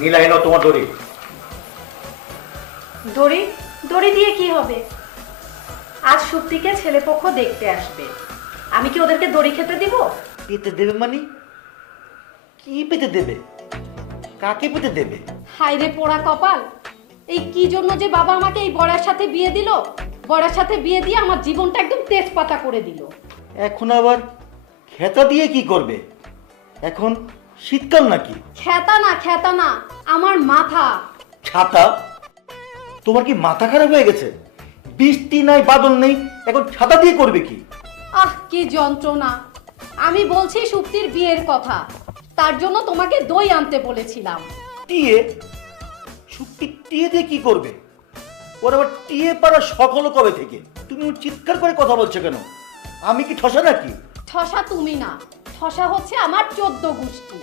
নীলা এনো তোমার দড়ি। দড়ি? দড়ি দিয়ে কি হবে? আজ সুপ্তিকে ছেলেপক্ষ দেখতে আসবে। আমি কি ওদেরকে দড়ি খেতে দিব? পেতে দেবে মানে? কি পেতে দেবে? কাকে পেতে দেবে? হায় রে পোড়া কপাল! এই কি জন্য যে বাবা আমাকে এই বড়ার সাথে বিয়ে দিল? বড়ার সাথে বিয়ে দিয়ে আমার জীবনটা একদম তেজপাতা করে দিল। এখন আবার খেতা দিয়ে কি করবে? এখন শীতকাল নাকি? খেতা না খেতা না আমার মাথা। ছাতা তোমার কি মাথা খারাপ হয়ে গেছে? বৃষ্টি নাই বাদল নেই এখন ছাতা দিয়ে করবে কি? আহ কি যন্ত্রণা। আমি বলছি সুপ্তির বিয়ের কথা। তার জন্য তোমাকে দই আনতে বলেছিলাম। টিয়ে? সুক্তি টিয়ে দিয়ে কি করবে? ওর আবার টিয়ে পাড়া সকল কবে থেকে? তুমি চিৎকার করে কথা বলছো কেন? আমি কি ঠসা নাকি? ঠসা তুমি না। ঠসা হচ্ছে আমার চোদ্দ গোষ্ঠী।